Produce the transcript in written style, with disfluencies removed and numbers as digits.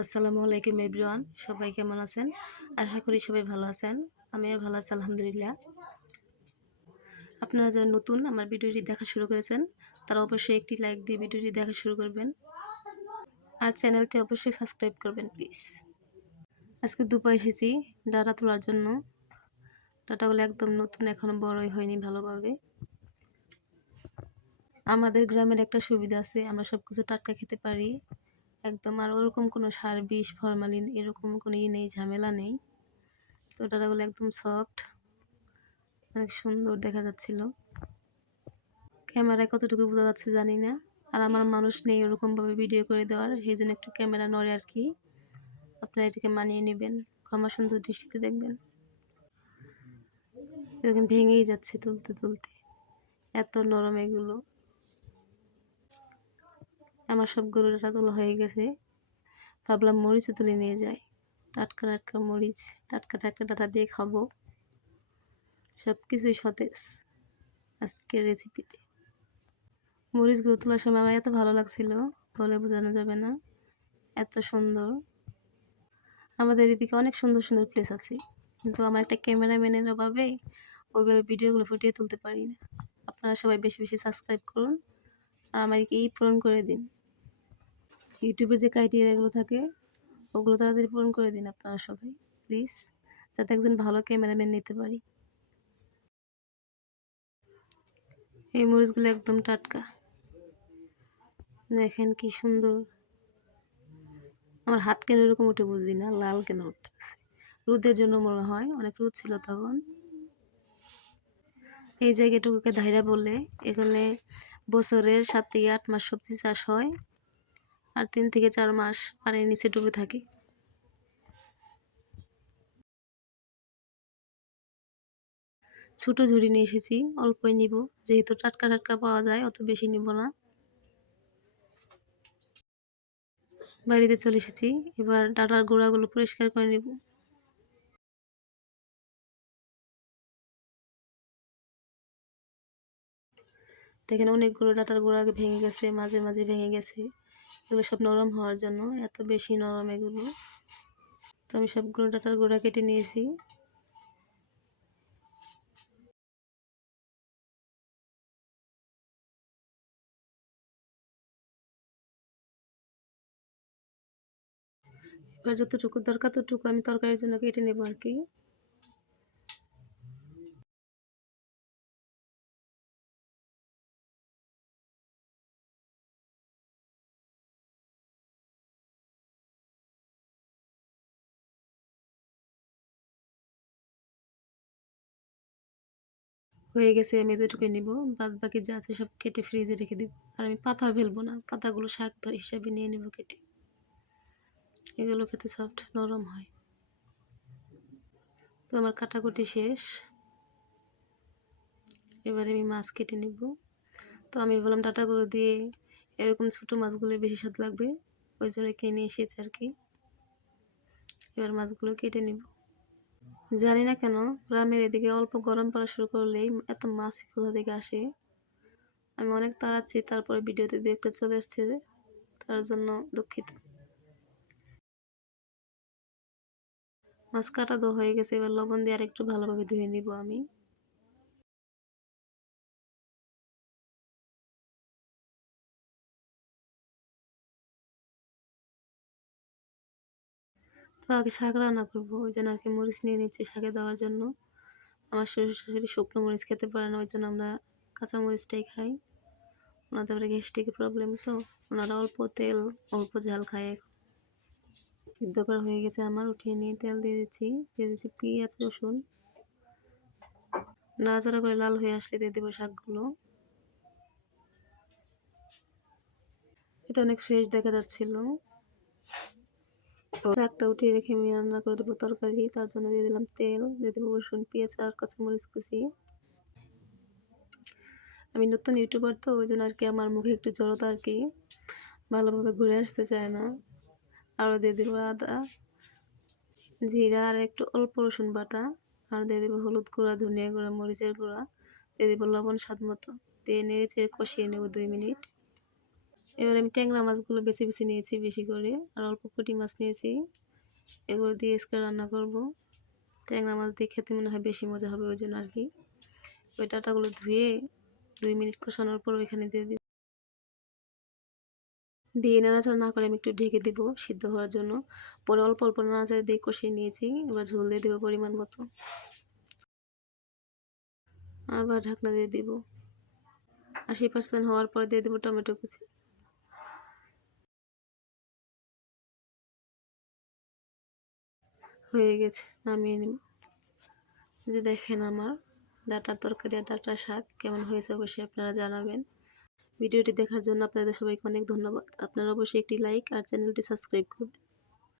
আসসালামু আলাইকুম এভরিওয়ান, সবাই কেমন আছেন? আশা করি সবাই ভালো আছেন। আমিও ভালো আছি আলহামদুলিল্লাহ। আপনারা যারা নতুন আমার ভিডিওটি দেখা শুরু করেছেন তারা অবশ্যই একটি লাইক দিয়ে ভিডিওটি দেখা শুরু করবেন আর চ্যানেলটি অবশ্যই সাবস্ক্রাইব করবেন প্লিজ। আজকে দুপুরে এসেছি ডাটা তোলার জন্য। ডাটাগুলো একদম নতুন, এখনো বড়ই হয়নি ভালোভাবে। আমাদের গ্রামের একটা সুবিধা আছে, আমরা সব কিছু টাটকা খেতে পারি একদম। আর ওরকম কোনো সার, বিষ, ফরমালিন এরকম কোনো নেই, ঝামেলা নেই। তো ডাটাগুলো একদম সফট, অনেক সুন্দর দেখা যাচ্ছিল। ক্যামেরায় কতটুকু বোঝা যাচ্ছে জানি না। আর আমার মানুষ নেই ওরকমভাবে ভিডিও করে দেওয়ার, সেই জন্য একটু ক্যামেরা নড়ে আর কি। আপনারা এটাকে মানিয়ে নেবেন, ক্ষমা সুন্দর দৃষ্টিতে দেখবেন। এরকম ভেঙেই যাচ্ছে তুলতে তুলতে, এত নরম এগুলো। আমার সবগুলো ডাটা তোলা হয়ে গেছে। ভাবলাম মরিচও তুলে নিয়ে যাই, টাটকা টাটকা মরিচ, টাটকা টাটকা ডাটা দিয়ে খাবো। সব কিছুই সতেজ আজকের রেসিপিতে। মরিচগুলো তোলার সময় আমার এত ভালো লাগছিল, বলে বোঝানো যাবে না, এত সুন্দর। আমাদের এদিকে অনেক সুন্দর সুন্দর প্লেস আছে, কিন্তু আমার একটা ক্যামেরাম্যানের অভাবে ওইভাবে ভিডিওগুলো ফুটিয়ে তুলতে পারি না। আপনারা সবাই বেশি বেশি সাবস্ক্রাইব করুন আর আমাকে এই পূরণ করে দিন। ইউটিউবে যে ক্রাইটেরিয়াগুলো থাকে ওগুলো তাড়াতাড়ি পূরণ করে দিন আপনারা সবাই প্লিজ, যাতে একজন ভালো ক্যামেরাম্যান নিতে পারি। এই মরিচগুলো একদম টাটকা, দেখেন কি সুন্দর। আমার হাত কেন এরকম উঠে বুঝি না, লাল কেন উঠতেছে। রোদের জন্য মনে হয়, অনেক রোদ ছিল তখন। এই জায়গাটুকুকে ধাইরা বলে। এখানে বছরের 7 থেকে 8 মাস সবজি চাষ হয় আর 3 থেকে 4 মাস পানির নিচে ডুবে থাকে। ছোট ঝুড়ি নিয়ে এসেছি, অল্পই নিব, যেহেতু টাটকা টাটকা পাওয়া যায় অত বেশি নিব না। বাড়িতে চলে এসেছি, এবার ডাটার গোড়াগুলো পরিষ্কার করে নিব। দেখেন অনেকগুলো ডাটার গোড়া ভেঙে গেছে, মাঝে মাঝে ভেঙে গেছে। এগুলো সব নরম হওয়ার জন্য, এত বেশি নরম এগুলো। তো আমি সবগুলো ডাটার গোড়া কেটে নিয়েছি। এবার যতটুকু দরকার ততটুকু আমি তরকারির জন্য কেটে নেব আর কি। হয়ে গেছে, আমি এতটুকুই নিব, বাদ বাকি যা আছে সব কেটে ফ্রিজে রেখে দিব। আর আমি পাতা ফেলবো না, পাতাগুলো শাক হিসাবে নিয়ে নেব কেটে। এগুলো খেতে সফট নরম হয়। তো আমার কাটাকুটি শেষ, এবারে আমি মাছ কেটে নেব। তো আমি বললাম ডাটাগুলো দিয়ে এরকম ছোটো মাছগুলো বেশি স্বাদ লাগবে, ওই জন্য কিনে এসেছি আর কি। এবার মাছগুলো কেটে নেব। জানি না কেন গ্রামের এদিকে অল্প গরম পড়া শুরু করলেই এত মাছ কোথা থেকে আসে। আমি অনেক তাড়াচ্ছি, তারপরে ভিডিওতে দেখতে চলে আসছে, তার জন্য দুঃখিত। মাছ কাটা তো হয়ে গেছে, এবার লবণ দিয়ে আর একটু ভালোভাবে ধুয়ে নিব আমি। তো আগে শাক রান্না করবো, ওই জন্য আর কি মরিচ নিয়ে নিচ্ছি শাকে দেওয়ার জন্য। আমার শ্বশুর শাশুড়ি শুকনো মরিচ খেতে পারে না, ওই জন্য আমরা কাঁচা মরিচটাই খাই। ওনাদের আবার গ্যাস্ট্রিকের প্রবলেম, তো ওনারা অল্প তেল অল্প ঝাল খায়। সিদ্ধ করা হয়ে গেছে আমার, উঠিয়ে নিয়ে তেল দিয়ে দিচ্ছি, পেঁয়াজ রসুন। নাড়াচাড়া করে লাল হয়ে আসলে দিয়ে দেবো শাকগুলো। এটা অনেক ফ্রেশ দেখা যাচ্ছিল। তো শাকটা উঠিয়ে রেখে আমি রান্না করে দেবো তরকারি, তার জন্য দিয়ে দিলাম তেল, দিয়ে দেবো রসুন, পেঁয়াজ আর কাঁচামরিচ কুচি। আমি নতুন ইউটিউবার, তো ওই জন্য আর কি আমার মুখে একটু জড়তা আর কি, ভালোভাবে ঘুরে আসতে চায় না। আরও দিয়ে দেবো আদা, জিরা আর একটু অল্প রসুন বাটা। আর দিয়ে দেবো হলুদ গুঁড়া, ধনিয়া গুঁড়া, মরিচের গুঁড়া, দিয়ে দেবো লবণ স্বাদ মতো। দিয়ে নেড়ে চেড়ে কষিয়ে নেব 2 মিনিট। এবার আমি ট্যাংরা মাছগুলো বেছে বেছে নিয়েছি বেশি করে, আর অল্প পুঁটি মাছ নিয়েছি। এগুলো দিয়ে আজকে রান্না করব। ট্যাংরা মাছ দিয়ে খেতে মনে হয় বেশি মজা হবে, ওই জন্য আর কি। ওই ডাঁটাগুলো ধুয়ে 2 মিনিট কষানোর পর এখানে দিয়ে নাড়াচাড়া না করে আমি একটু ঢেকে দিব সিদ্ধ হওয়ার জন্য। পরে অল্প অল্প নাড়াচাড়া দিয়ে কষিয়ে নিয়েছি। এবার ঝোল দিয়ে দেবো পরিমাণ মতো, আবার ঢাকনা দিয়ে দিব। 80% হওয়ার পরে দিয়ে দেবো টমেটো কুচি। হয়ে গেছে, নামিয়ে নিব। যে দেখেন আমার ডাঁটার তরকারি আর ডাঁটার শাক কেমন হয়েছে অবশ্যই আপনারা জানাবেন। ভিডিওটি দেখার জন্য আপনাদের সবাইকে অনেক ধন্যবাদ। আপনারা অবশ্যই একটি লাইক আর চ্যানেলটি সাবস্ক্রাইব করবেন।